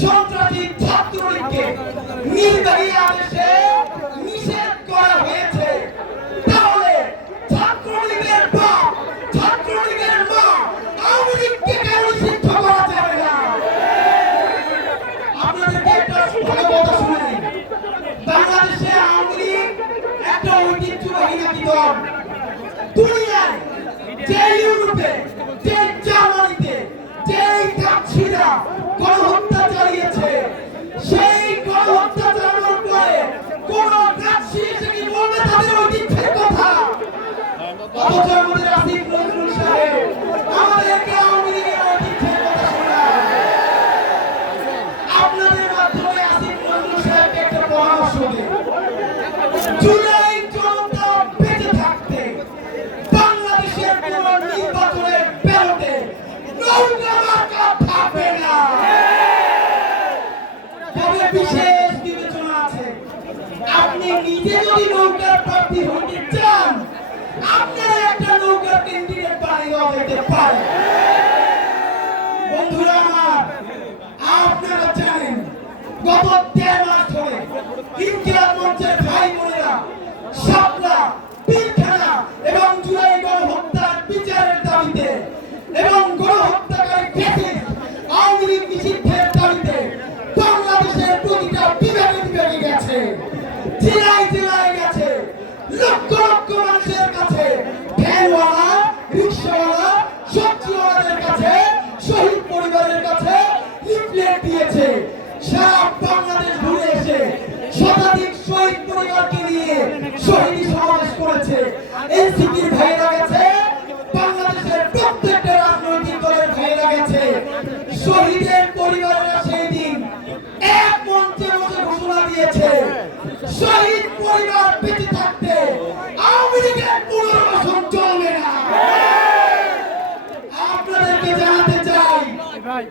সন্ত্রাসী ছাত্রলীগকে নির্বাহী আদেশে নিষেধ করা হয়েছে। তাহলে ছাত্রলীগের বাপ ছাত্রলীগের মা আওয়ামী লীগকে কেন নিষিদ্ধ করা যাবে না? আপনাদেরকে একটা ভালো কথা শুনে বাংলাদেশে আওয়ামী লীগ একটা ঐতিহ্যবাহী নাকি দল। দুনিয়ায় যে ইউরোপে দিই জুলাই জনতা বেঁচে থাকতে বাংলাদেশের কোন নির্বাচনের থাকবে না। তবে বিশেষ বিবেচনা আছে? আপনি নিজে যদি নৌকার প্রার্থী হতে চান, আপনার একটা নৌকার ক্যান্ডিডেট বানিয়ে যেতে পারে লক্ষ লক্ষ মানুষের কাছে ভ্যানওয়ালা রিক্সাওয়ালা সবজিওয়ালাদের কাছে, শহীদ পরিবারের কাছে লিফলেট দিয়েছে। সারা বাংলাদেশ ঘুরে এসে শতাধিক শহীদ পরিবারকে নিয়ে শহীদ সমাবেশ করেছে। এনসিপির ভাইরা গেছে